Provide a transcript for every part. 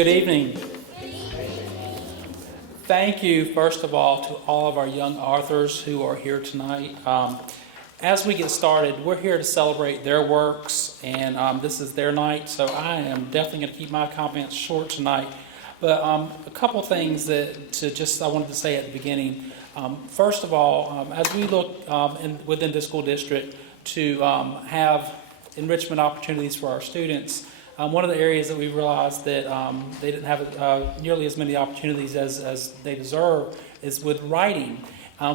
Good evening. Thank you, first of all, to all of our young authors who are here tonight. As we get started, we're here to celebrate their works, and this is their night, so I am definitely going to keep my comments short tonight. But a couple things that I wanted to say at the beginning. First of all, as we look within the school district to have enrichment opportunities for our students, one of the areas that we realized that they didn't have nearly as many opportunities as they deserve is with writing.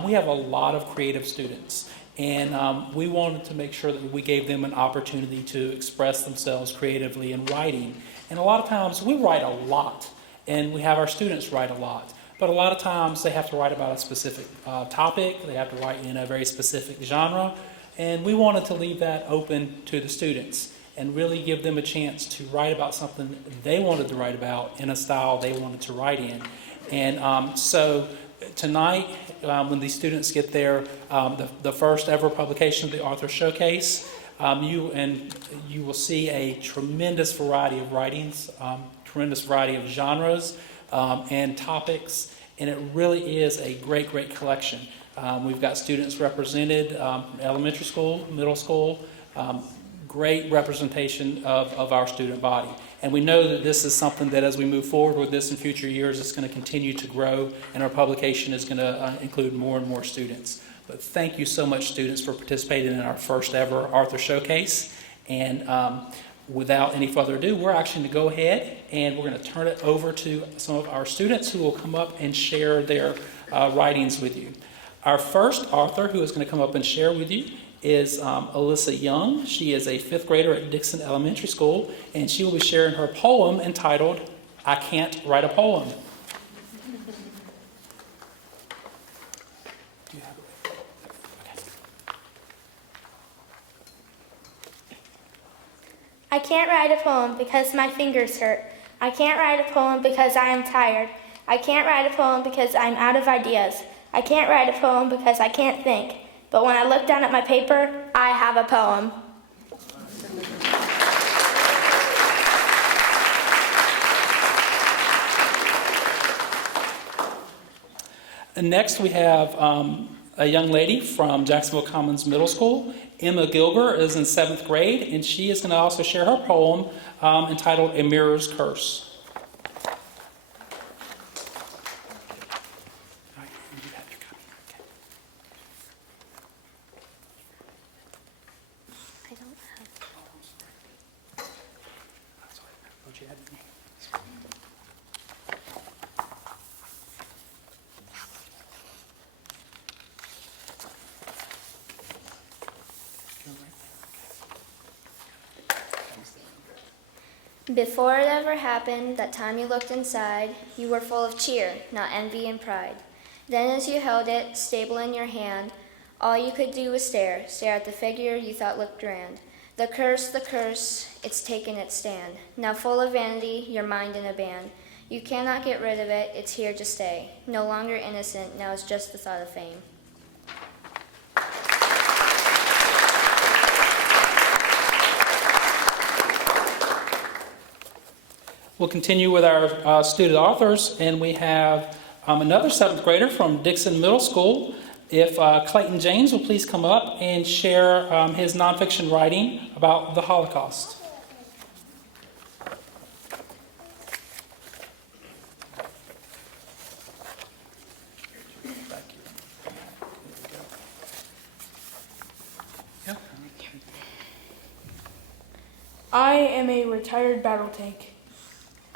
We have a lot of creative students, and we wanted to make sure that we gave them an opportunity to express themselves creatively in writing. And a lot of times we write a lot, and we have our students write a lot. But a lot of times they have to write about a specific topic, they have to write in a very specific genre, and we wanted to leave that open to the students and really give them a chance to write about something they wanted to write about in a style they wanted to write in. And so tonight, when these students get there, the first ever publication of the Author Showcase, you will see a tremendous variety of writings, tremendous variety of genres and topics, and it really is a great, great collection. We've got students represented from elementary school, middle school, great representation of our student body. And we know that this is something that as we move forward with this in future years, it's going to continue to grow, and our publication is going to include more and more students. But thank you so much, students, for participating in our first ever Author Showcase. And without any further ado, we're actually going to go ahead and we're going to turn it over to some of our students who will come up and share their writings with you. Our first author who is going to come up and share with you is Alyssa Young. She is a fifth grader at Dixon Elementary School, and she will be sharing her poem entitled, "I Can't Write a Poem." I can't write a poem because my fingers hurt. I can't write a poem because I am tired. I can't write a poem because I'm out of ideas. I can't write a poem because I can't think. But when I look down at my paper, I have a poem. And next we have a young lady from Jacksonville Commons Middle School. Emma Gilger is in 7th grade, and she is going to also share her poem entitled "A Mirror's Curse." Before it ever happened, that time you looked inside, you were full of cheer, not envy and pride. Then as you held it, stable in your hand, all you could do was stare at the figure you thought looked grand. The curse, it's taken its stand. Now full of vanity, your mind in a band. You cannot get rid of it, it's here to stay. No longer innocent, now it's just the thought of fame. We'll continue with our student authors, and we have another 7th grader from Dixon Middle School. If Clayton James will please come up and share his nonfiction writing about the Holocaust. I am a retired battle tank.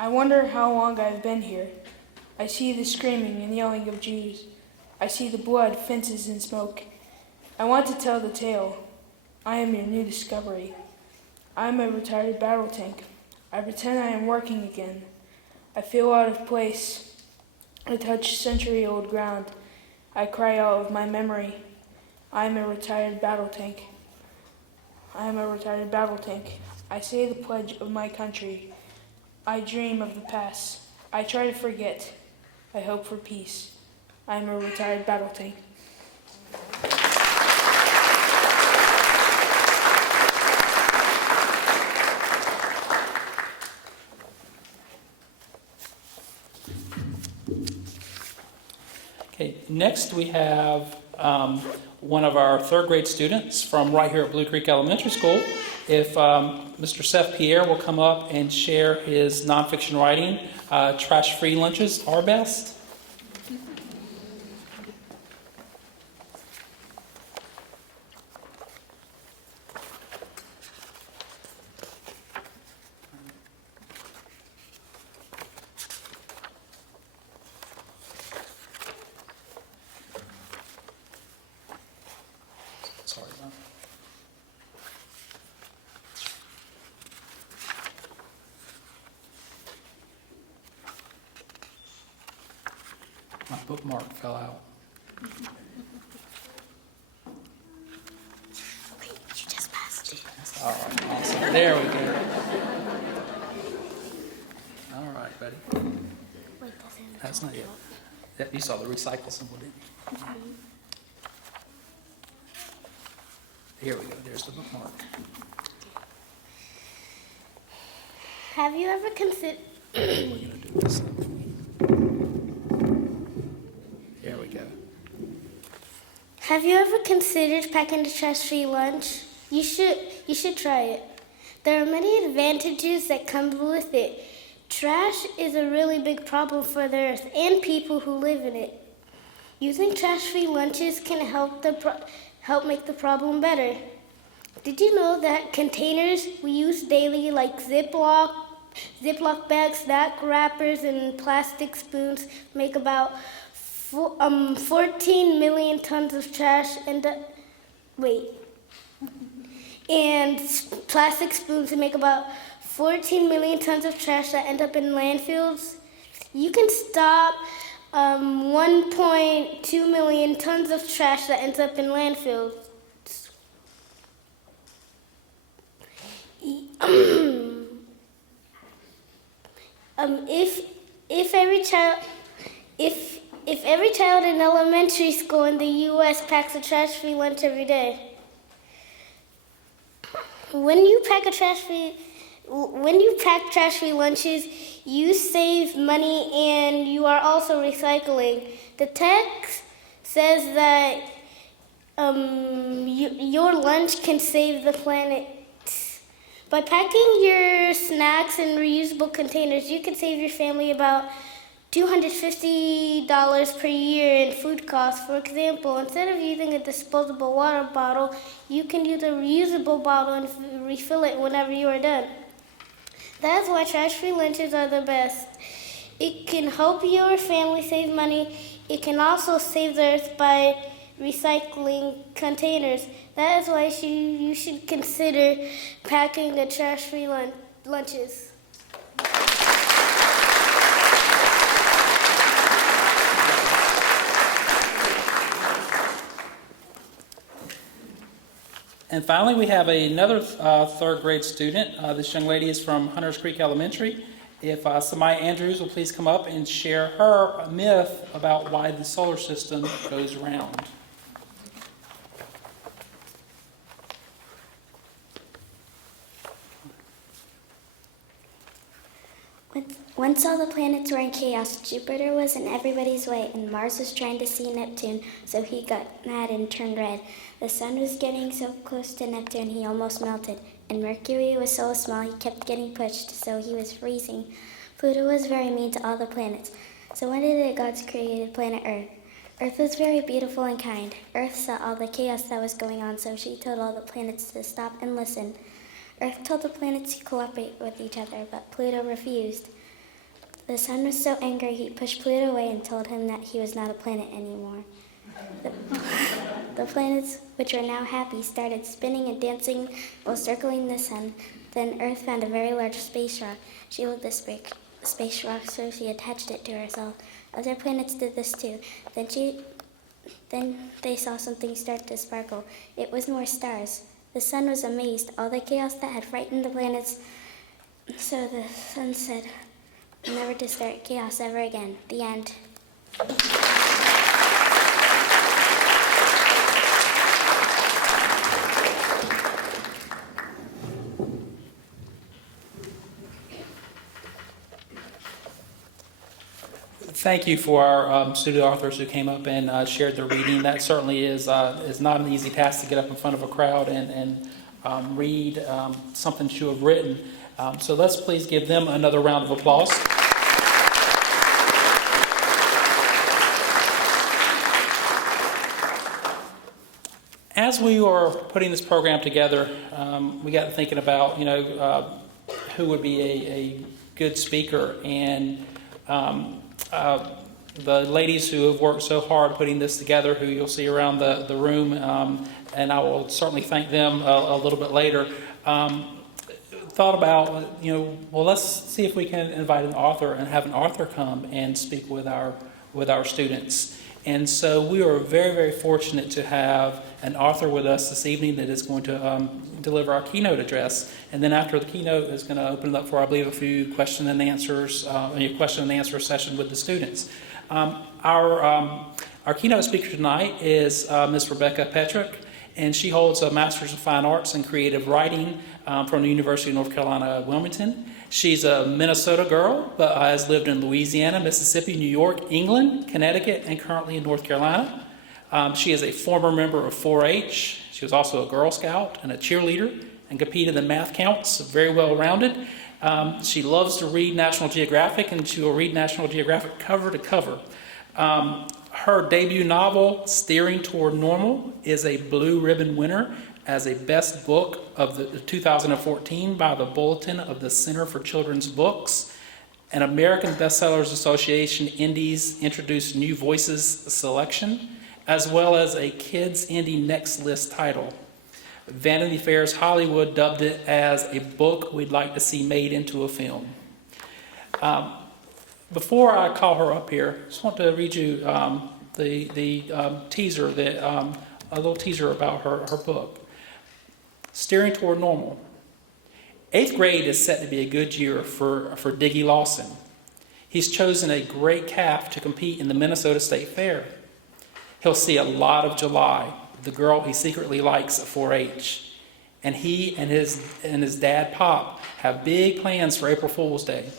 I wonder how long I've been here. I see the screaming and yelling of Jews. I see the blood, fences, and smoke. I want to tell the tale. I am your new discovery. I am a retired battle tank. I pretend I am working again. I feel out of place. I touch century-old ground. I cry out of my memory. I am a retired battle tank. I am a retired battle tank. I say the pledge of my country. I dream of the past. I try to forget. I hope for peace. I am a retired battle tank. Okay, next we have one of our third grade students from right here at Blue Creek Elementary School. If Mr. Seth Pierre will come up and share his nonfiction writing, Trash-Free Lunches Are Best. Sorry, Mom. My bookmark fell out. Wait, you just passed it. All right, awesome. There we go. All right, buddy. Wait, that's in the That's not it. Yep, you saw the recycle symbol, didn't you? Here we go. There's the bookmark. Have you ever considered? We're gonna do this. There we go. Have you ever considered packing a trash-free lunch? You should try it. There are many advantages that come with it. Trash is a really big problem for the earth and people who live in it. Using trash-free lunches can help make the problem better. Did you know that containers we use daily, like Ziploc bags, snack wrappers, and plastic spoons, make about 14 million tons of trash and plastic spoons make about 14 million tons of trash that end up in landfills? You can stop 1.2 million tons of trash that ends up in landfills. If every child in elementary school in the U.S. packs a trash-free lunch every day, when you pack trash-free lunches, you save money and you are also recycling. The text says that your lunch can save the planet. By packing your snacks in reusable containers, you can save your family about $250 per year in food costs. For example, instead of using a disposable water bottle, you can use a reusable bottle and refill it whenever you are done. That's why trash-free lunches are the best. It can help your family save money. It can also save the earth by recycling containers. That is why you should consider packing the trash-free lunches. And finally, we have another third grade student. This young lady is from Hunters Creek Elementary. If Samaya Andrews will please come up and share her myth about why the solar system goes round. Once all the planets were in chaos, Jupiter was in everybody's way, and Mars was trying to see Neptune, so he got mad and turned red. The sun was getting so close to Neptune he almost melted, and Mercury was so small he kept getting pushed, so he was freezing. Pluto was very mean to all the planets, so one day the gods created planet Earth. Earth was very beautiful and kind. Earth saw all the chaos that was going on, so she told all the planets to stop and listen. Earth told the planets to cooperate with each other, but Pluto refused. The sun was so angry he pushed Pluto away and told him that he was not a planet anymore. The planets, which were now happy, started spinning and dancing while circling the sun. Then Earth found a very large space rock. She loved the space rock, so she attached it to herself. Other planets did this too. Then they saw something start to sparkle. It was more stars. The sun was amazed, all the chaos that had frightened the planets. So the sun said, never to start chaos ever again. The end. Thank you for our student authors who came up and shared their reading. That certainly is not an easy task to get up in front of a crowd and read something that you have written. So let's please give them another round of applause. As we were putting this program together, we got to thinking about, who would be a good speaker, and the ladies who have worked so hard putting this together, who you'll see around the room, and I will certainly thank them a little bit later, thought about, well, let's see if we can invite an author and have an author come and speak with our students. And so we are very, very fortunate to have an author with us this evening that is going to deliver our keynote address. And then after the keynote is going to open it up for, I believe, a few question and answer session with the students. Our keynote speaker tonight is Ms. Rebecca Petruck, and she holds a Master's of Fine Arts in Creative Writing from the University of North Carolina at Wilmington. She's a Minnesota girl, but has lived in Louisiana, Mississippi, New York, England, Connecticut, and currently in North Carolina. She is a former member of 4-H. She was also a Girl Scout and a cheerleader and competed in math counts, very well-rounded. She loves to read National Geographic, and she will read National Geographic cover to cover. Her debut novel, Steering Toward Normal, is a Blue Ribbon winner as a best book of the 2014 by the Bulletin of the Center for Children's Books. An American Bestsellers Association Indies introduced New Voices selection, as well as a Kids Indie Next List title. Vanity Fair's Hollywood dubbed it as a book we'd like to see made into a film. Before I call her up here, I just want to read you the teaser, a little teaser about her book. Steering Toward Normal. 8th grade is set to be a good year for Diggy Lawson. He's chosen a great calf to compete in the Minnesota State Fair. He'll see a lot of July, the girl he secretly likes at 4-H. And he and his dad, Pop, have big plans for April Fool's Day.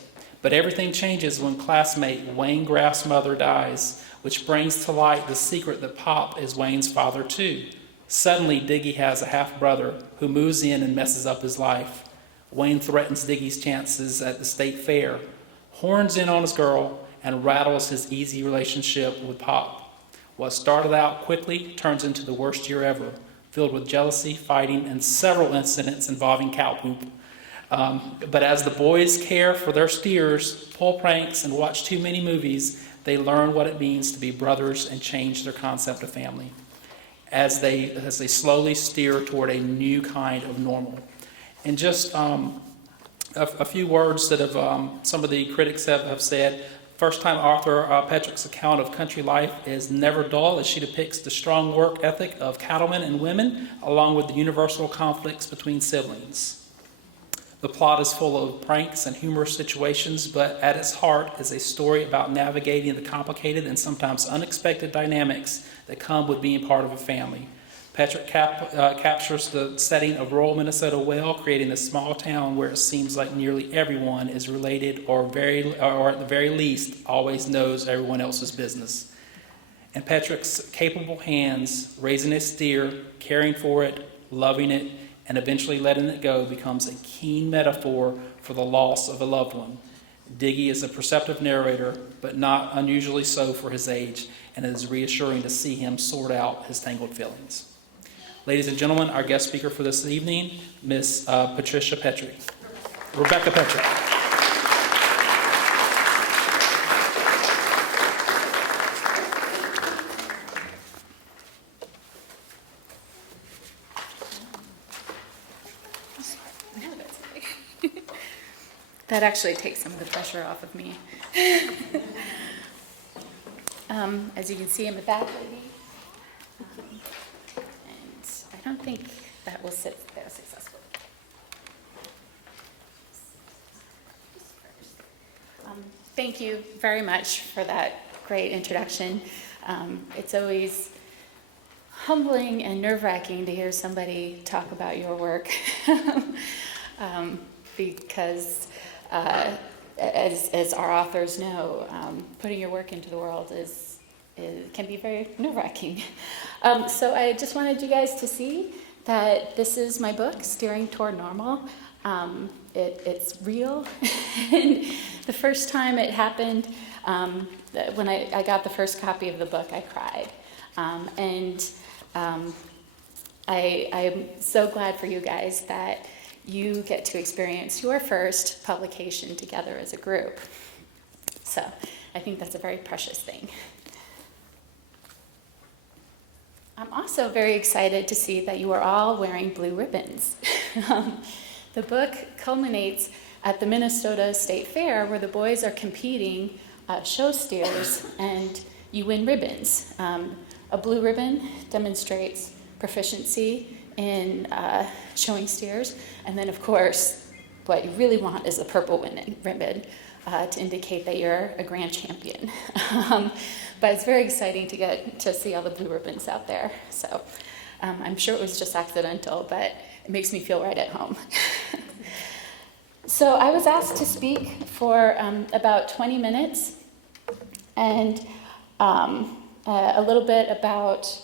But everything changes when classmate Wayne Graff's mother dies, which brings to light the secret that Pop is Wayne's father too. Suddenly, Diggy has a half-brother who moves in and messes up his life. Wayne threatens Diggy's chances at the state fair, horns in on his girl, and rattles his easy relationship with Pop. What started out quickly turns into the worst year ever, filled with jealousy, fighting, and several incidents involving cow poop. But as the boys care for their steers, pull pranks, and watch too many movies, they learn what it means to be brothers and change their concept of family as they slowly steer toward a new kind of normal. And just a few words that some of the critics have said. First-time author Petruck's account of country life is never dull, as she depicts the strong work ethic of cattlemen and women, along with the universal conflicts between siblings. The plot is full of pranks and humorous situations, but at its heart is a story about navigating the complicated and sometimes unexpected dynamics that come with being part of a family. Petruck captures the setting of rural Minnesota well, creating a small town where it seems like nearly everyone is related or at the very least always knows everyone else's business. In Petruck's capable hands, raising a steer, caring for it, loving it, and eventually letting it go becomes a keen metaphor for the loss of a loved one. Diggy is a perceptive narrator, but not unusually so for his age, and it is reassuring to see him sort out his tangled feelings. Ladies and gentlemen, our guest speaker for this evening, Ms. Rebecca Petruck. That actually takes some of the pressure off of me. As you can see, I'm a bad lady. And I don't think that will sit there successfully. Thank you very much for that great introduction. It's always humbling and nerve-wracking to hear somebody talk about your work because as our authors know, putting your work into the world can be very nerve-wracking. So I just wanted you guys to see that this is my book, Steering Toward Normal. It's real. And the first time it happened, when I got the first copy of the book, I cried. I'm so glad for you guys that you get to experience your first publication together as a group. So I think that's a very precious thing. I'm also very excited to see that you are all wearing blue ribbons. The book culminates at the Minnesota State Fair, where the boys are competing show steers, and you win ribbons. A blue ribbon demonstrates proficiency in showing steers, and then, of course, what you really want is a purple ribbon to indicate that you're a grand champion. But it's very exciting to get to see all the blue ribbons out there. So I'm sure it was just accidental, but it makes me feel right at home. So I was asked to speak for about 20 minutes and a little bit about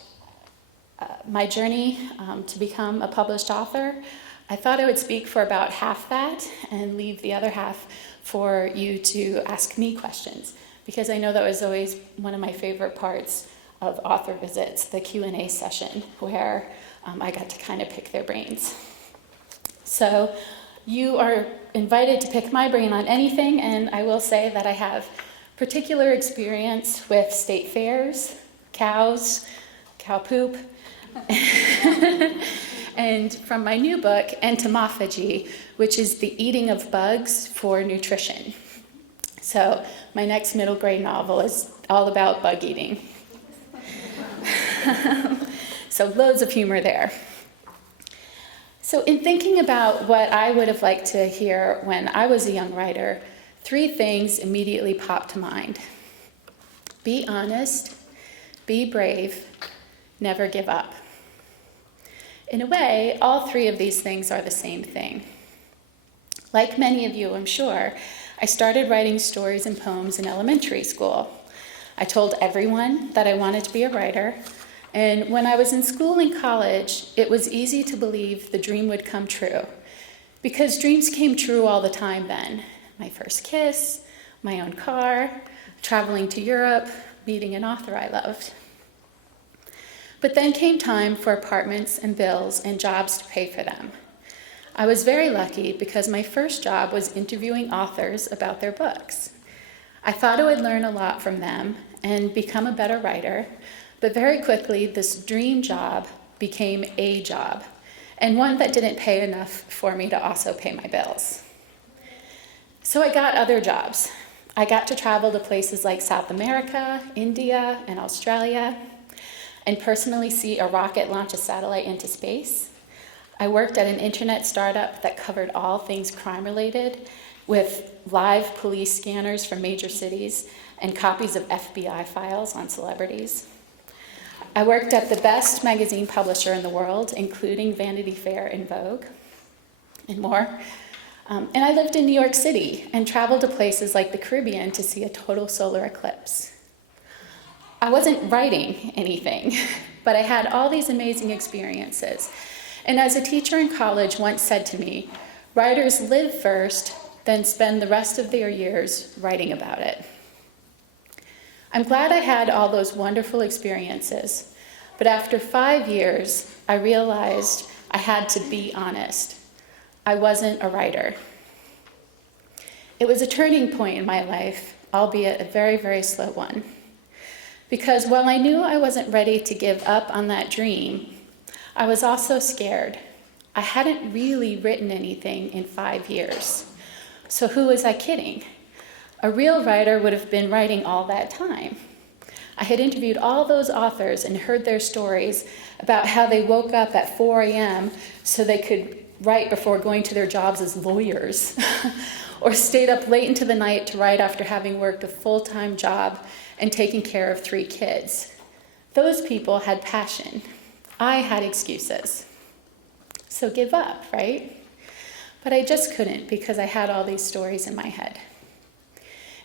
my journey to become a published author. I thought I would speak for about half that and leave the other half for you to ask me questions, because I know that was always one of my favorite parts of author visits, the Q&A session, where I got to kind of pick their brains. So you are invited to pick my brain on anything, and I will say that I have particular experience with state fairs, cows, cow poop, and from my new book, Entomophagy, which is the eating of bugs for nutrition. So my next middle grade novel is all about bug eating. So loads of humor there. So in thinking about what I would have liked to hear when I was a young writer, 3 things immediately popped to mind. Be honest, be brave, never give up. In a way, all 3 of these things are the same thing. Like many of you, I'm sure, I started writing stories and poems in elementary school. I told everyone that I wanted to be a writer, and when I was in school and college, it was easy to believe the dream would come true, because dreams came true all the time then. My first kiss, my own car, traveling to Europe, meeting an author I loved. But then came time for apartments and bills and jobs to pay for them. I was very lucky because my first job was interviewing authors about their books. I thought I would learn a lot from them and become a better writer, but very quickly this dream job became a job, and one that didn't pay enough for me to also pay my bills. So I got other jobs. I got to travel to places like South America, India, and Australia, and personally see a rocket launch a satellite into space. I worked at an internet startup that covered all things crime-related, with live police scanners from major cities and copies of FBI files on celebrities. I worked at the best magazine publisher in the world, including Vanity Fair and Vogue, and more. And I lived in New York City and traveled to places like the Caribbean to see a total solar eclipse. I wasn't writing anything, but I had all these amazing experiences. And as a teacher in college once said to me, writers live first, then spend the rest of their years writing about it. I'm glad I had all those wonderful experiences, but after 5 years, I realized I had to be honest. I wasn't a writer. It was a turning point in my life, albeit a very, very slow one. Because while I knew I wasn't ready to give up on that dream, I was also scared. I hadn't really written anything in 5 years. So who was I kidding? A real writer would have been writing all that time. I had interviewed all those authors and heard their stories about how they woke up at 4 a.m. so they could write before going to their jobs as lawyers, or stayed up late into the night to write after having worked a full-time job and taking care of 3 kids. Those people had passion. I had excuses. So give up, right? But I just couldn't, because I had all these stories in my head.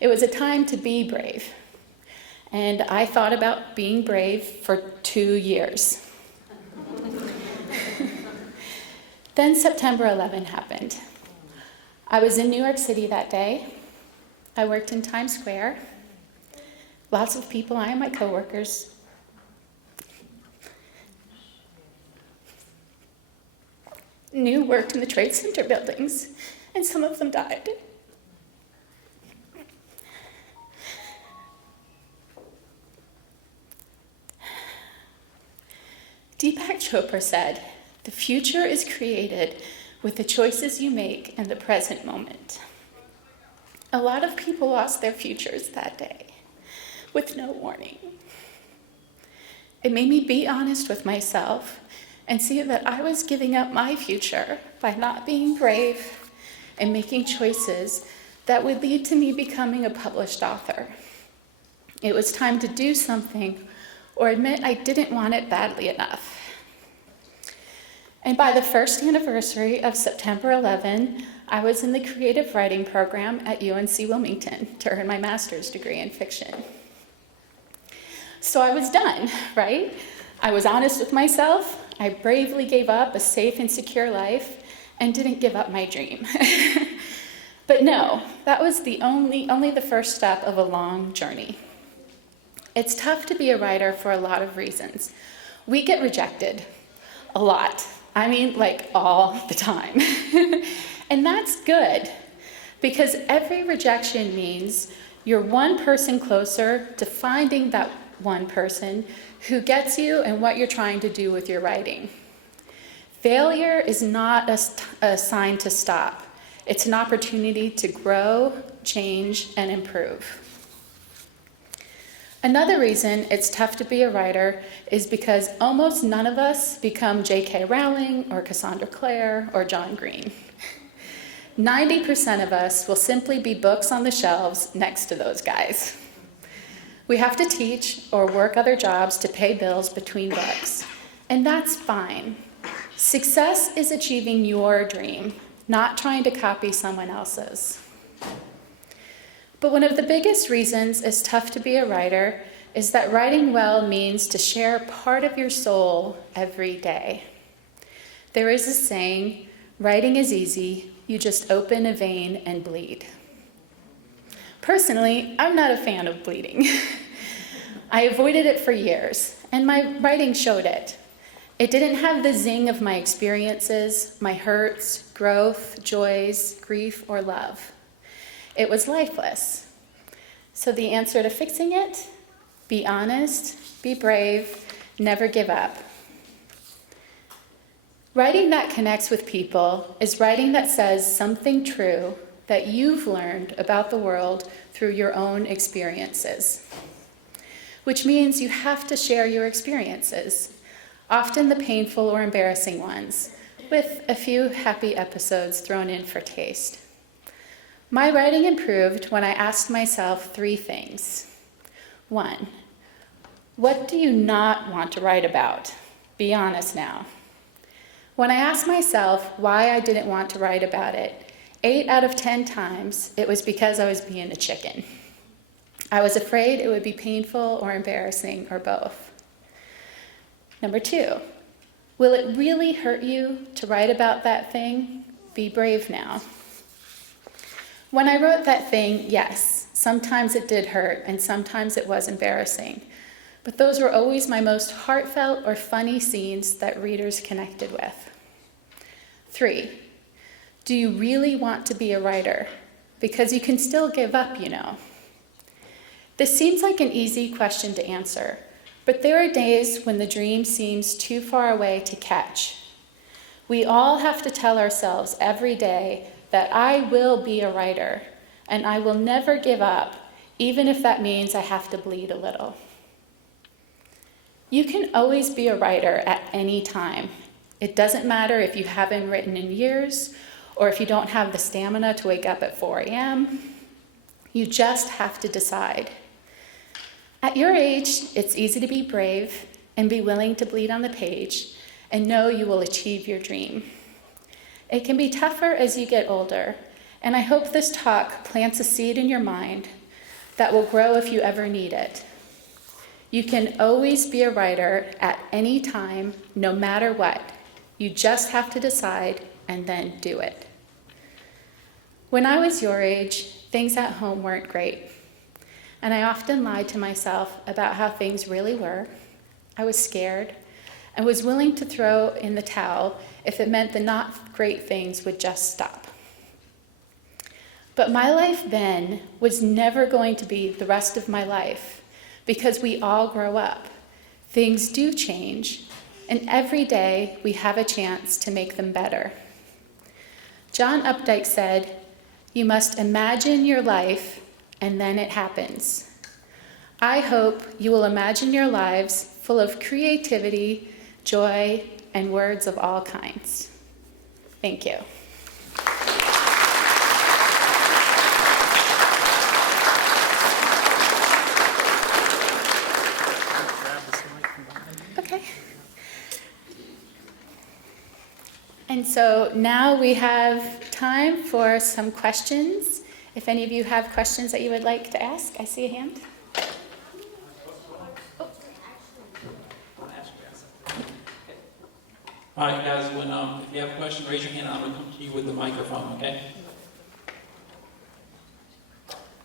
It was a time to be brave. And I thought about being brave for 2 years. Then September 11 happened. I was in New York City that day. I worked in Times Square. Lots of people, I and my coworkers, worked in the Trade Center buildings, and some of them died. Deepak Chopra said, "The future is created with the choices you make in the present moment." A lot of people lost their futures that day with no warning. It made me be honest with myself and see that I was giving up my future by not being brave and making choices that would lead to me becoming a published author. It was time to do something or admit I didn't want it badly enough. And by the first anniversary of September 11, I was in the creative writing program at UNC Wilmington to earn my master's degree in fiction. So I was done, right? I was honest with myself. I bravely gave up a safe and secure life and didn't give up my dream. But no, that was only the first step of a long journey. It's tough to be a writer for a lot of reasons. We get rejected a lot. I mean, like all the time. And that's good, because every rejection means you're one person closer to finding that one person who gets you and what you're trying to do with your writing. Failure is not a sign to stop. It's an opportunity to grow, change, and improve. Another reason it's tough to be a writer is because almost none of us become J.K. Rowling or Cassandra Clare or John Green. 90% of us will simply be books on the shelves next to those guys. We have to teach or work other jobs to pay bills between books, and that's fine. Success is achieving your dream, not trying to copy someone else's. But one of the biggest reasons it's tough to be a writer is that writing well means to share part of your soul every day. There is a saying, writing is easy, you just open a vein and bleed. Personally, I'm not a fan of bleeding. I avoided it for years, and my writing showed it. It didn't have the zing of my experiences, my hurts, growth, joys, grief, or love. It was lifeless. So the answer to fixing it? Be honest, be brave, never give up. Writing that connects with people is writing that says something true that you've learned about the world through your own experiences. Which means you have to share your experiences, often the painful or embarrassing ones, with a few happy episodes thrown in for taste. My writing improved when I asked myself 3 things. 1, what do you not want to write about? Be honest now. When I asked myself why I didn't want to write about it, 8 out of 10 times it was because I was being a chicken. I was afraid it would be painful or embarrassing or both. Number 2, will it really hurt you to write about that thing? Be brave now. When I wrote that thing, yes, sometimes it did hurt and sometimes it was embarrassing, but those were always my most heartfelt or funny scenes that readers connected with. 3, do you really want to be a writer? Because you can still give up, you know. This seems like an easy question to answer, but there are days when the dream seems too far away to catch. We all have to tell ourselves every day that I will be a writer, and I will never give up, even if that means I have to bleed a little. You can always be a writer at any time. It doesn't matter if you haven't written in years, or if you don't have the stamina to wake up at 4 a.m. You just have to decide. At your age, it's easy to be brave and be willing to bleed on the page and know you will achieve your dream. It can be tougher as you get older, and I hope this talk plants a seed in your mind that will grow if you ever need it. You can always be a writer at any time, no matter what. You just have to decide and then do it. When I was your age, things at home weren't great. And I often lied to myself about how things really were. I was scared and was willing to throw in the towel if it meant the not great things would just stop. But my life then was never going to be the rest of my life, because we all grow up. Things do change, and every day we have a chance to make them better. John Updike said, "You must imagine your life, and then it happens." I hope you will imagine your lives full of creativity, joy, and words of all kinds. Thank you. Okay. And so now we have time for some questions. If any of you have questions that you would like to ask, I see a hand. All right, guys, if you have a question, raise your hand, and I'm going to come to you with the microphone, okay?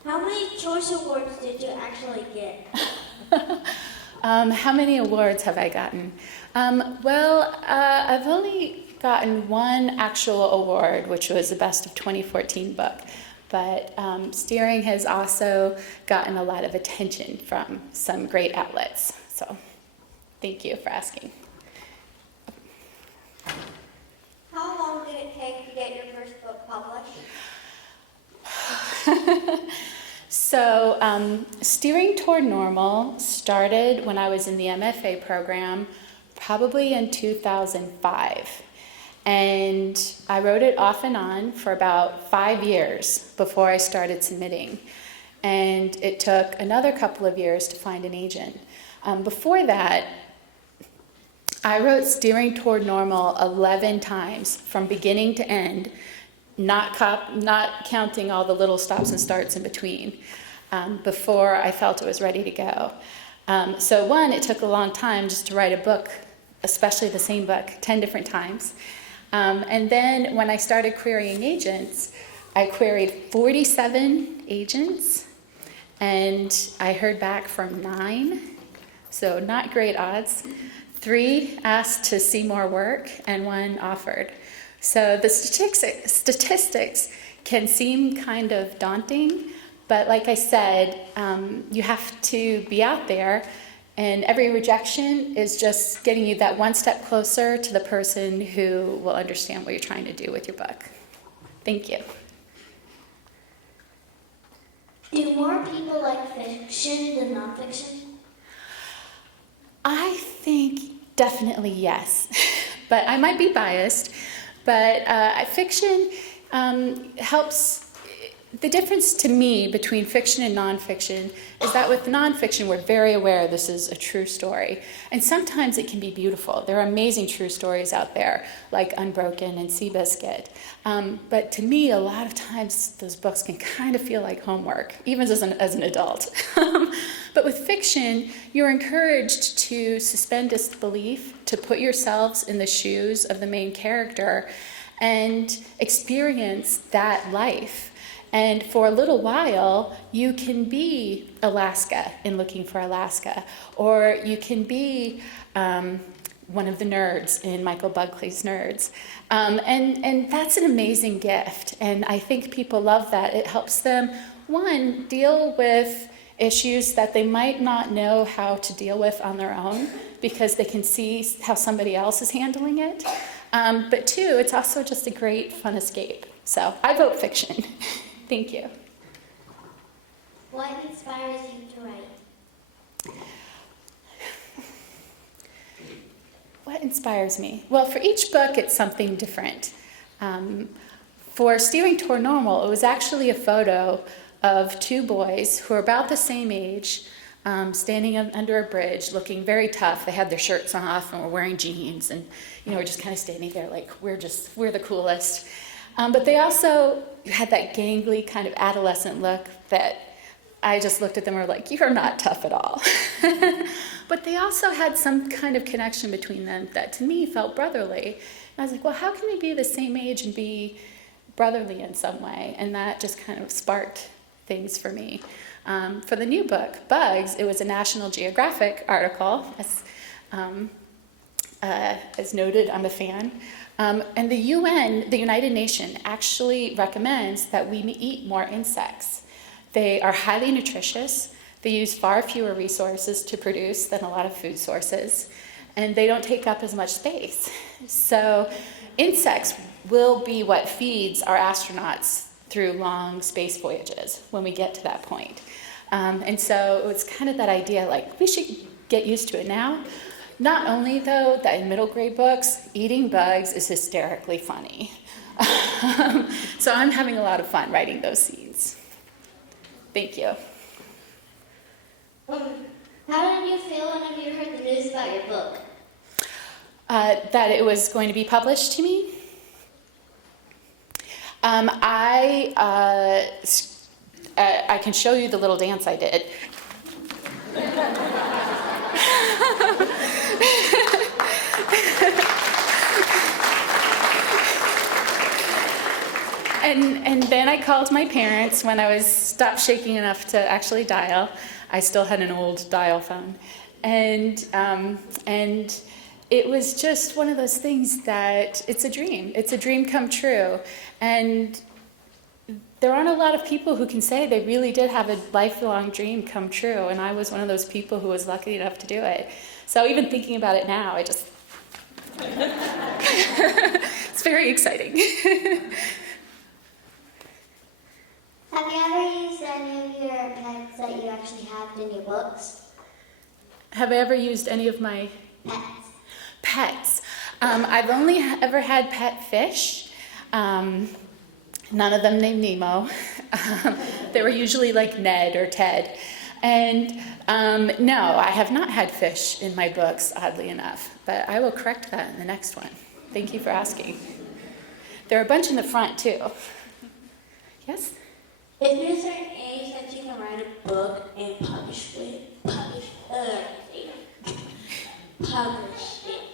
How many choice awards did you actually get? How many awards have I gotten? I've only gotten one actual award, which was the Best of 2014 book. But Steering has also gotten a lot of attention from some great outlets. So thank you for asking. How long did it take to get your first book published? So Steering Toward Normal started when I was in the MFA program, probably in 2005. And I wrote it off and on for about 5 years before I started submitting. And it took another couple of years to find an agent. Before that, I wrote Steering Toward Normal 11 times from beginning to end, not counting all the little stops and starts in between, before I felt it was ready to go. So one, it took a long time just to write a book, especially the same book, 10 different times. And then when I started querying agents, I queried 47 agents, and I heard back from 9, so not great odds. 3 asked to see more work, and 1 offered. So the statistics can seem kind of daunting, but like I said, you have to be out there, and every rejection is just getting you that one step closer to the person who will understand what you're trying to do with your book. Thank you. Do more people like fiction than nonfiction? I think definitely yes, but I might be biased, but fiction helps. The difference to me between fiction and nonfiction is that with nonfiction, we're very aware this is a true story. And sometimes it can be beautiful. There are amazing true stories out there, like Unbroken and Seabiscuit. But to me, a lot of times, those books can kind of feel like homework, even as an adult. But with fiction, you're encouraged to suspend disbelief, to put yourselves in the shoes of the main character and experience that life. And for a little while, you can be Alaska in Looking for Alaska, or you can be one of the nerds in Michael Buckley's Nerds. And that's an amazing gift, and I think people love that. It helps them, one, deal with issues that they might not know how to deal with on their own, because they can see how somebody else is handling it. But 2, it's also just a great, fun escape. So I vote fiction. Thank you. What inspires you to write? What inspires me? Well, for each book, it's something different. For Steering Toward Normal, it was actually a photo of 2 boys who are about the same age, standing under a bridge, looking very tough. They had their shirts off and were wearing jeans, and we're just kind of standing there like we're the coolest. But they also had that gangly kind of adolescent look that I just looked at them and were like, you're not tough at all. But they also had some kind of connection between them that to me felt brotherly. And I was like, well, how can we be the same age and be brotherly in some way? And that just kind of sparked things for me. For the new book, Bugs, it was a National Geographic article. As noted, I'm a fan. And the UN, the United Nations, actually recommends that we eat more insects. They are highly nutritious. They use far fewer resources to produce than a lot of food sources. And they don't take up as much space. So insects will be what feeds our astronauts through long space voyages when we get to that point. And so it was kind of that idea, like, we should get used to it now. Not only, though, that in middle grade books, eating bugs is hysterically funny. So I'm having a lot of fun writing those scenes. Thank you. How did you feel whenever you heard the news about your book? That it was going to be published to me. I can show you the little dance I did. And then I called my parents when I was stopped shaking enough to actually dial. I still had an old dial phone. And it was just one of those things that it's a dream. It's a dream come true. And there aren't a lot of people who can say they really did have a lifelong dream come true. And I was one of those people who was lucky enough to do it. So even thinking about it now, I just... it's very exciting. Have you ever used any of your pets that you actually have in your books? Have I ever used any of my Pets. pets? I've only ever had pet fish. None of them named Nemo. They were usually like Ned or Ted. And no, I have not had fish in my books, oddly enough. But I will correct that in the next one. Thank you for asking. There are a bunch in the front, too. Yes? Is there a certain age that you can write a book and publish it?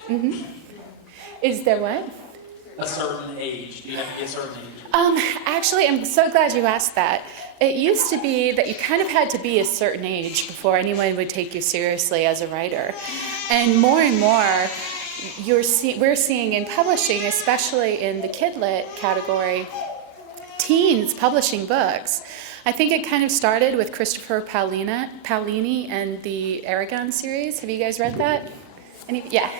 Mm-hmm. Is there what? A certain age. Do you have to be a certain age? Actually, I'm so glad you asked that. It used to be that you kind of had to be a certain age before anyone would take you seriously as a writer. And more, we're seeing in publishing, especially in the kidlit category, teens publishing books. I think it kind of started with Christopher Paolini and the Aragon series. Have you guys read that? Yeah.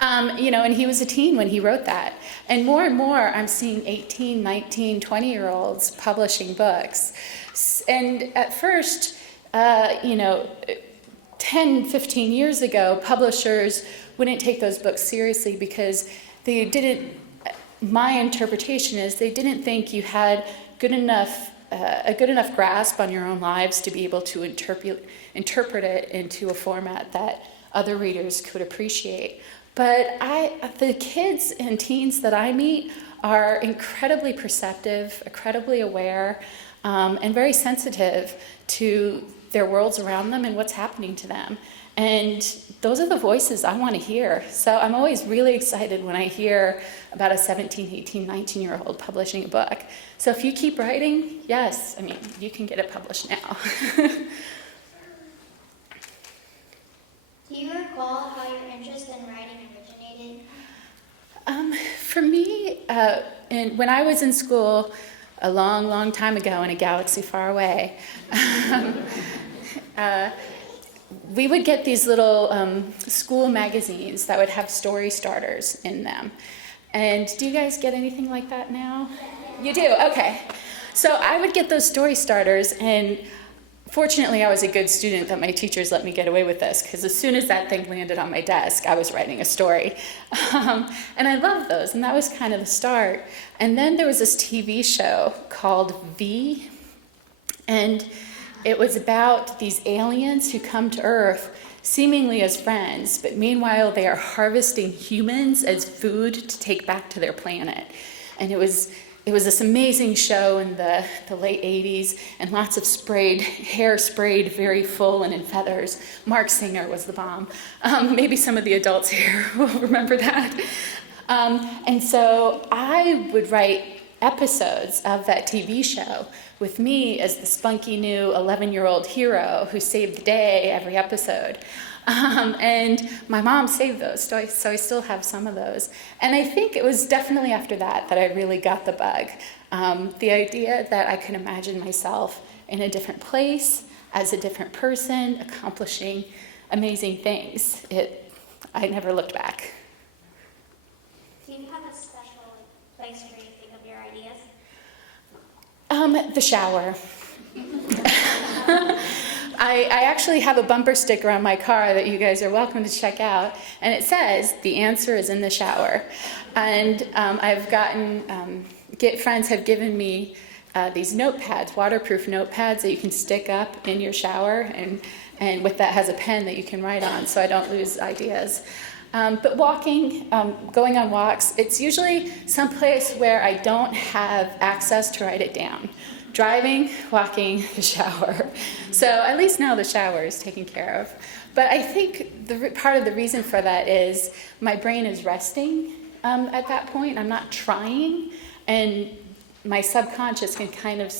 And he was a teen when he wrote that. And more, I'm seeing 18, 19, 20-year-olds publishing books. And at first, 10, 15 years ago, publishers wouldn't take those books seriously because they didn't, my interpretation is they didn't think you had a good enough grasp on your own lives to be able to interpret it into a format that other readers could appreciate. But the kids and teens that I meet are incredibly perceptive, incredibly aware, and very sensitive to their worlds around them and what's happening to them. And those are the voices I want to hear. So I'm always really excited when I hear about a 17, 18, 19-year-old publishing a book. So if you keep writing, yes, you can get it published now. Do you recall how your interest in writing originated? For me, when I was in school a long, long time ago in a galaxy far away, we would get these little school magazines that would have story starters in them. And do you guys get anything like that now? You do? Okay. So I would get those story starters, and fortunately I was a good student that my teachers let me get away with this, because as soon as that thing landed on my desk, I was writing a story. And I loved those, and that was kind of the start. And then there was this TV show called V, and it was about these aliens who come to Earth seemingly as friends, but meanwhile they are harvesting humans as food to take back to their planet. And it was it was this amazing show in the late 80s, and lots of hair sprayed very full and in feathers. Mark Singer was the bomb. Maybe some of the adults here will remember that. And so I would write episodes of that TV show with me as the spunky new 11-year-old hero who saved the day every episode. And my mom saved those, so I still have some of those. And I think it was definitely after that I really got the bug. The idea that I could imagine myself in a different place, as a different person, accomplishing amazing things. I never looked back. Do you have a special place where you think of your ideas? The shower. I actually have a bumper sticker on my car that you guys are welcome to check out, and it says, "The answer is in the shower." And I've gotten, friends have given me these notepads, waterproof notepads that you can stick up in your shower, and with that has a pen that you can write on so I don't lose ideas. But walking, going on walks, it's usually someplace where I don't have access to write it down. Driving, walking, the shower. So at least now the shower is taken care of. But I think part of the reason for that is my brain is resting at that point. I'm not trying, and my subconscious can kind of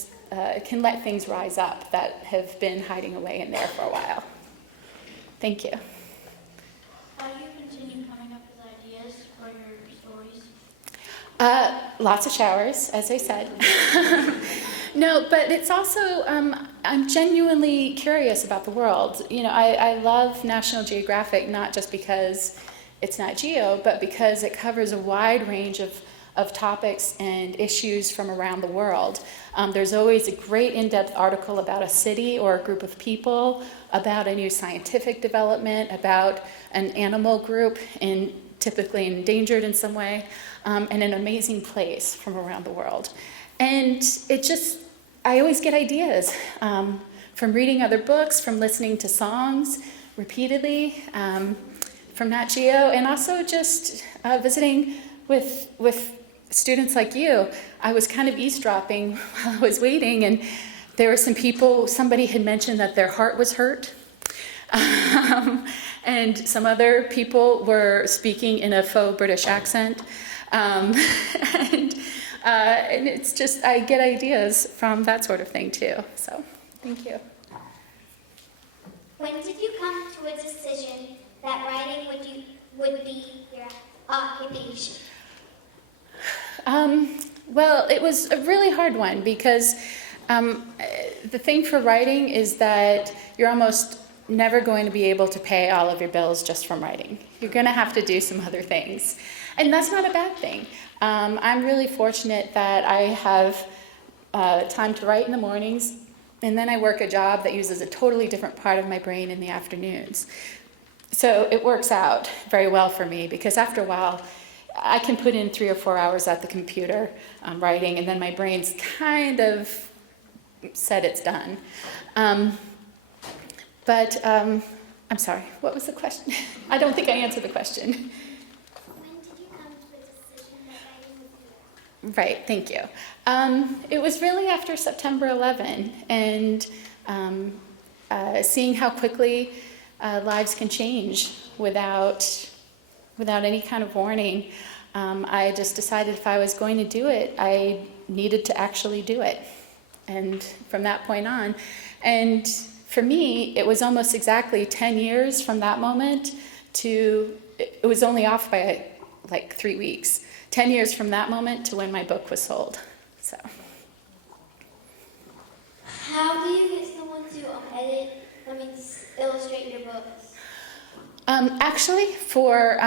can let things rise up that have been hiding away in there for a while. Thank you. How do you continue coming up with ideas for your stories? Lots of showers, as I said. No, but it's also, I'm genuinely curious about the world. You know, I love National Geographic, not just because it's Nat Geo, but because it covers a wide range of topics and issues from around the world. There's always a great in-depth article about a city or a group of people, about a new scientific development, about an animal group, typically endangered in some way, and an amazing place from around the world. And I always get ideas from reading other books, from listening to songs repeatedly, from Nat Geo, and also just visiting with students like you. I was kind of eavesdropping while I was waiting, and there were some people, somebody had mentioned that their heart was hurt. And some other people were speaking in a faux British accent. And it's just, I get ideas from that sort of thing too. So, thank you. When did you come to a decision that writing would be your occupation? Well, it was a really hard one because the thing for writing is that you're almost never going to be able to pay all of your bills just from writing. You're going to have to do some other things. And that's not a bad thing. I'm really fortunate that I have time to write in the mornings, and then I work a job that uses a totally different part of my brain in the afternoons. So it works out very well for me because after a while, I can put in 3 or 4 hours at the computer writing, and then my brain's kind of said it's done. But I'm sorry, what was the question? I don't think I answered the question. When did you come to a decision that writing would be your Right, thank you. It was really after September 11 and seeing how quickly lives can change without any kind of warning. I just decided if I was going to do it, I needed to actually do it. And from that point on, and for me, it was almost exactly 10 years from that moment to, it was only off by like 3 weeks. 10 years from that moment to when my book was sold. So. How do you get someone to illustrate your books? Actually, for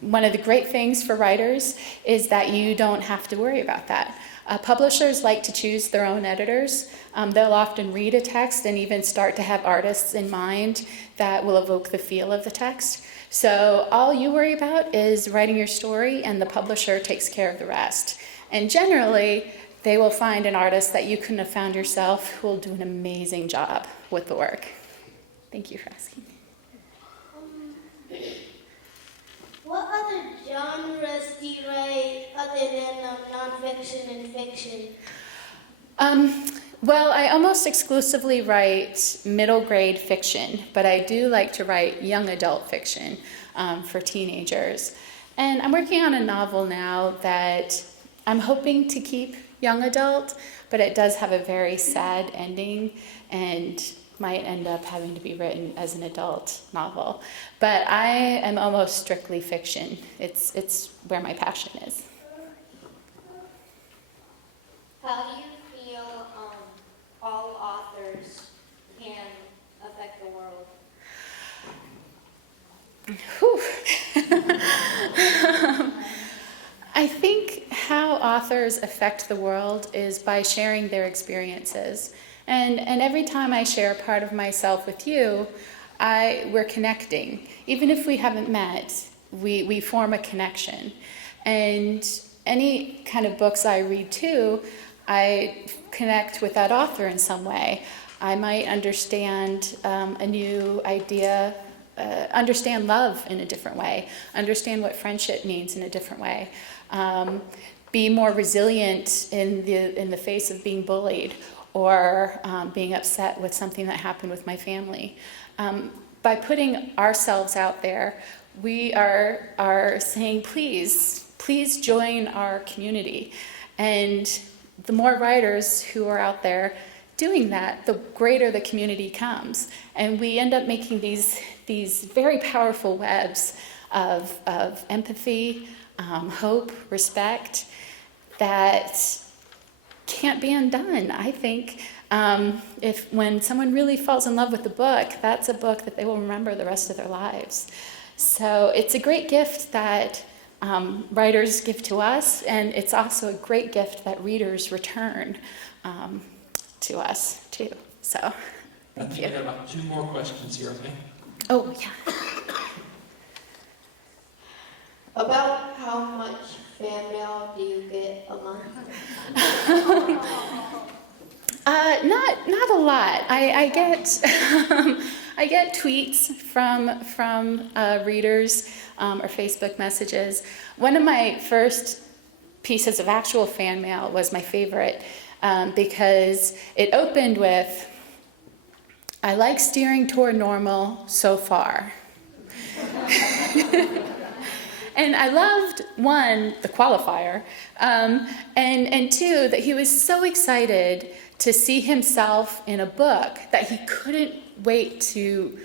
one of the great things for writers is that you don't have to worry about that. Publishers like to choose their own editors. They'll often read a text and even start to have artists in mind that will evoke the feel of the text. So all you worry about is writing your story, and the publisher takes care of the rest. And generally, they will find an artist that you couldn't have found yourself who will do an amazing job with the work. Thank you for asking. What other genres do you write other than nonfiction and fiction? Well, I almost exclusively write middle grade fiction, but I do like to write young adult fiction for teenagers. And I'm working on a novel now that I'm hoping to keep young adult, but it does have a very sad ending and might end up having to be written as an adult novel. But I am almost strictly fiction. It's where my passion is. How do you feel all authors can affect the world? Whew. I think how authors affect the world is by sharing their experiences. And every time I share a part of myself with you, we're connecting. Even if we haven't met, we form a connection. And any kind of books I read too, I connect with that author in some way. I might understand a new idea, understand love in a different way, understand what friendship means in a different way, be more resilient in the face of being bullied or being upset with something that happened with my family. By putting ourselves out there, we are saying, please join our community. And the more writers who are out there doing that, the greater the community comes. And we end up making these very powerful webs of empathy, hope, respect, that can't be undone, I think. When someone really falls in love with the book, that's a book that they will remember the rest of their lives. So it's a great gift that writers give to us, and it's also a great gift that readers return to us too. So, thank you. I have about 2 more questions here, okay? Oh, yeah. About how much fan mail do you get a month? Not a lot. I get I get tweets from readers or Facebook messages. One of my first pieces of actual fan mail was my favorite because it opened with, "I like steering toward normal so far." And I loved, 1, the qualifier, and 2, that he was so excited to see himself in a book that he couldn't wait to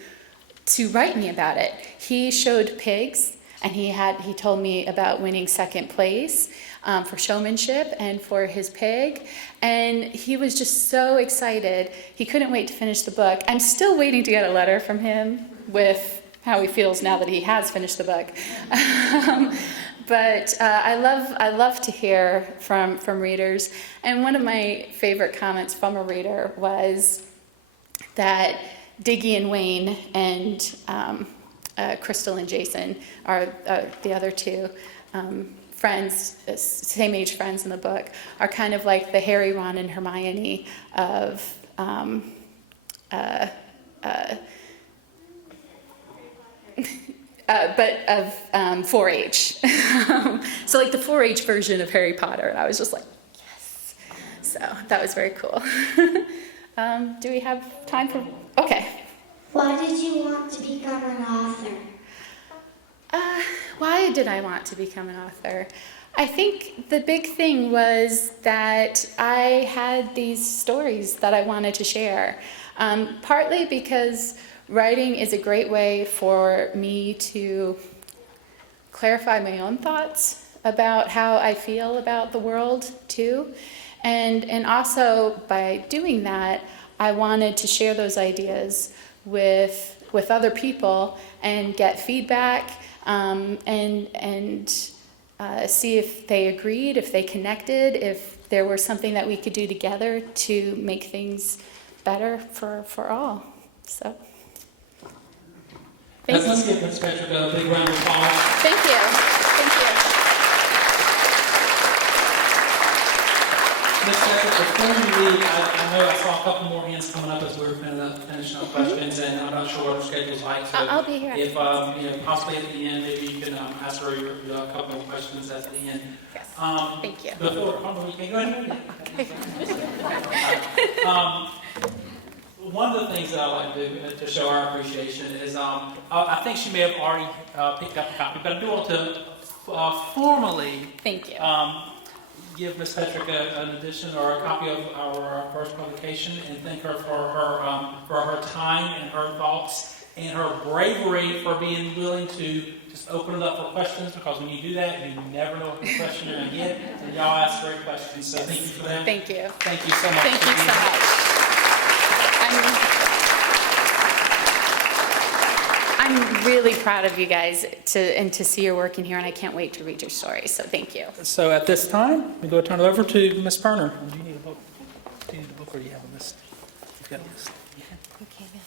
write me about it. He showed pigs, and he told me about winning 2nd place for showmanship and for his pig, and he was just so excited. He couldn't wait to finish the book. I'm still waiting to get a letter from him with how he feels now that he has finished the book. But I love to hear from readers. And one of my favorite comments from a reader was that Diggy and Wayne and Crystal and Jason are the other 2 friends, same age friends in the book, are kind of like the Harry, Ron, and Hermione of but of 4-H. So like the 4-H version of Harry Potter. And I was just like, yes. So that was very cool. Do we have time for? Okay. Why did you want to become an author? Why did I want to become an author? I think the big thing was that I had these stories that I wanted to share. Partly because writing is a great way for me to clarify my own thoughts about how I feel about the world too. And also by doing that, I wanted to share those ideas with other people and get feedback and see if they agreed, if they connected, if there was something that we could do together to make things better for all. So. Let's give Ms. Petruck a big round of applause. Thank you. Thank you. Ms. Petruck, before you leave, I know I saw a couple more hands coming up as we were finishing up questions, and I'm not sure what her schedule's like, so. I'll be here. If, possibly at the end, maybe you can ask her a couple of questions at the end. Yes. Thank you. Before, you can go ahead. One of the things that I like to do to show our appreciation is, I think she may have already picked up a copy, but I do want to formally Thank you. give Ms. Petruck an edition or a copy of our first publication and thank her for her time and her thoughts and her bravery for being willing to just open it up for questions, because when you do that, you never know what the question you're going to get, and y'all ask great questions. So thank you for that. Thank you. Thank you so much. Thank you so much. I'm really proud of you guys to see your work in here, and I can't wait to read your story. So thank you. So at this time, we go turn it over to Ms. Perner. Do you need a book? Do you need a book, or do you have a list? You've got a list. Who came in?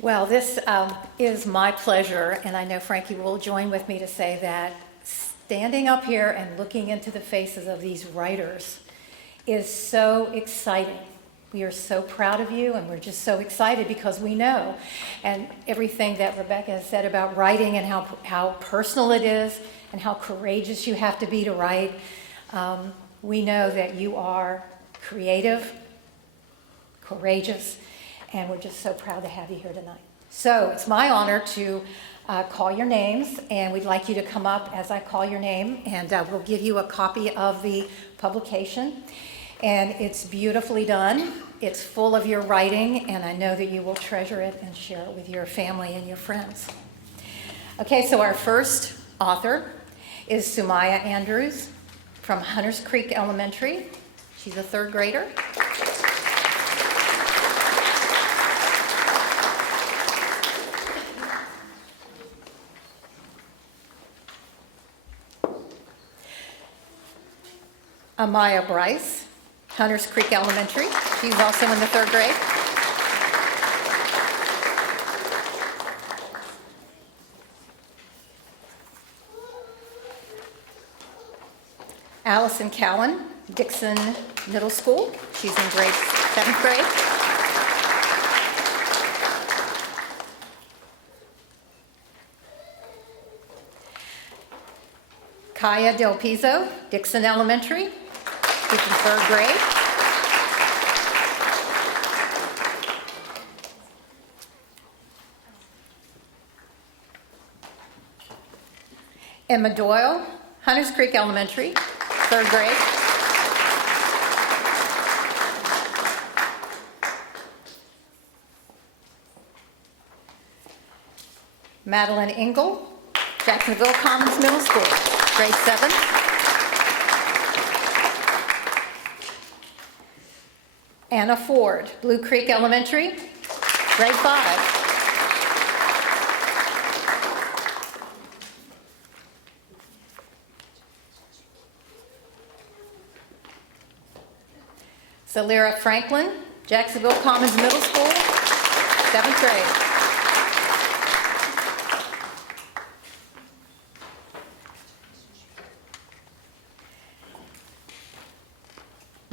Well, this is my pleasure, and I know Frankie will join with me to say that standing up here and looking into the faces of these writers is so exciting. We are so proud of you, and we're just so excited because we know, and everything that Rebecca has said about writing and how personal it is and how courageous you have to be to write. We know that you are creative, courageous, and we're just so proud to have you here tonight. So it's my honor to call your names, and we'd like you to come up as I call your name, and we'll give you a copy of the publication. And it's beautifully done. It's full of your writing, and I know that you will treasure it and share it with your family and your friends. Okay, so our first author is Sumaya Andrews from Hunters Creek Elementary. She's a third grader. Amaya Bryce, Hunters Creek Elementary. She's also in the third grade. Allison Cowan, Dixon Middle School. She's in grade 7th grade. Kaya Del Piso, Dixon Elementary. She's in 3rd grade. Emma Doyle, Hunters Creek Elementary, 3rd grade. Madeline Engel, Jacksonville Commons Middle School, grade 7. Anna Ford, Blue Creek Elementary, grade 5. Salira Franklin, Jacksonville Commons Middle School, 7th grade.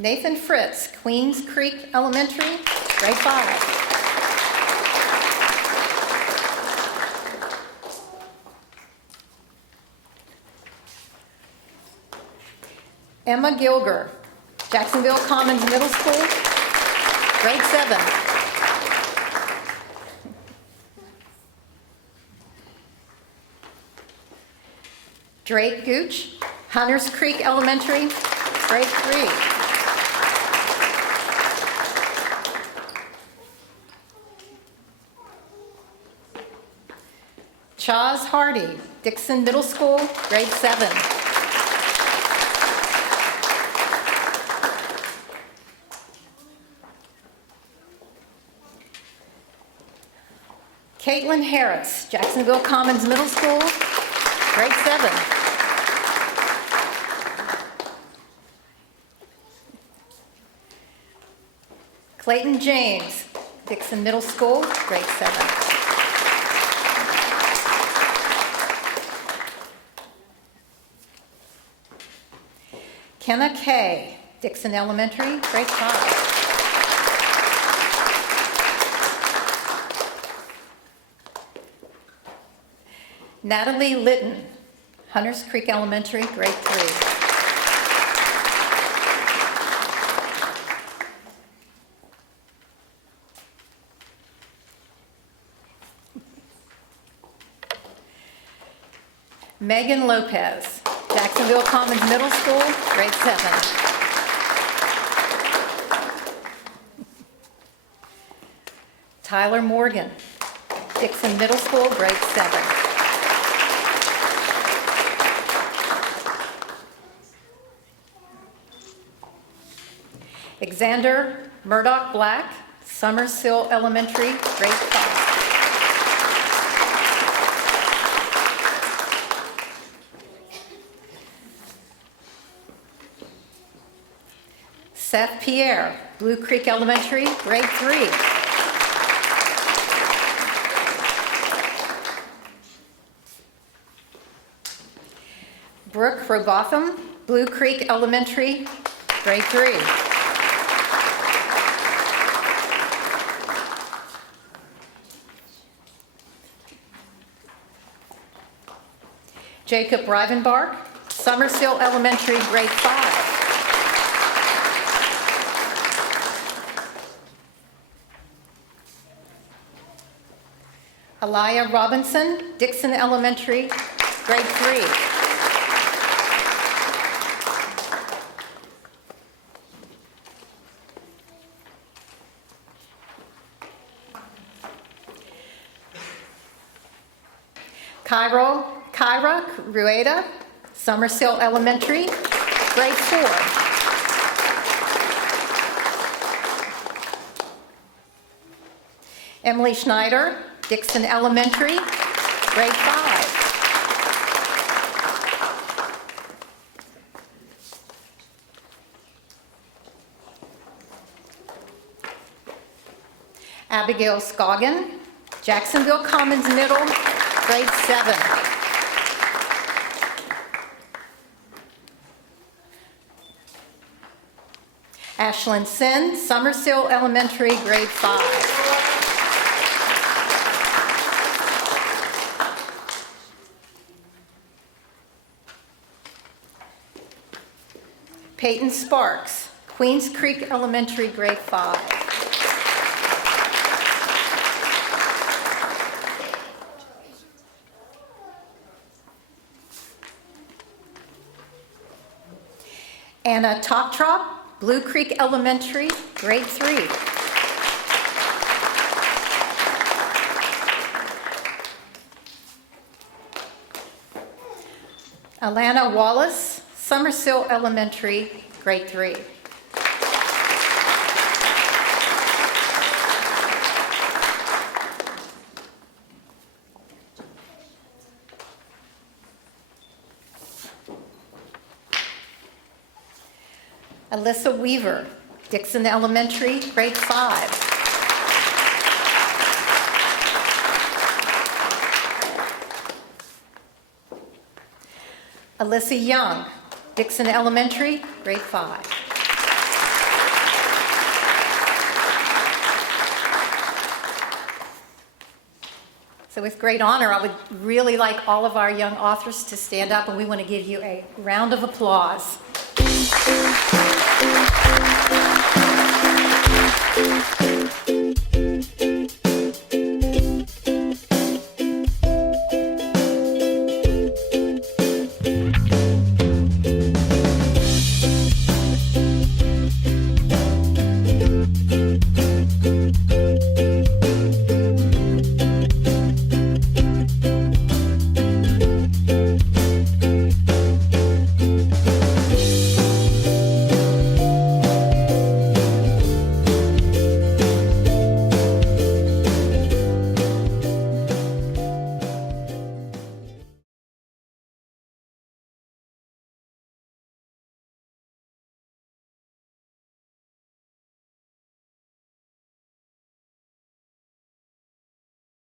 Nathan Fritz, Queens Creek Elementary, grade 5. Emma Gilger, Jacksonville Commons Middle School, grade 7. Drake Gooch, Hunters Creek Elementary, grade 3. Chaz Hardy, Dixon Middle School, grade 7. Caitlin Harris, Jacksonville Commons Middle School, grade 7. Clayton James, Dixon Middle School, grade 7. McKenna Kay, Dixon Elementary, grade 5. Natalie Litton, Hunters Creek Elementary, grade 3. Megan Lopez, Jacksonville Commons Middle School, grade 7. Tyler Morgan, Dixon Middle School, grade 7. Xander Murdoch Black, Summersill Elementary, grade 5. Seth Pierre, Blue Creek Elementary, grade 3. Brooke Robotham, Blue Creek Elementary, grade 3. Jacob Rivenbark, Summersill Elementary, grade 5. Aliyah Robinson, Dixon Elementary, grade 3. Kyra Rueda, Summersill Elementary, grade 4. Emily Schneider, Dixon Elementary, grade 5. Abigail Scoggin, Jacksonville Commons Middle, grade 7. Ashlyn Sin, Summersill Elementary, grade 5. Peyton Sparks, Queens Creek Elementary, grade 5. Anna Toptrop, Blue Creek Elementary, grade 3. Alana Wallace, Summersill Elementary, grade 3. Alyssa Weaver, Dixon Elementary, grade 5. Alyssa Young, Dixon Elementary, grade 5. So with great honor, I would really like all of our young authors to stand up, and we want to give you a round of applause.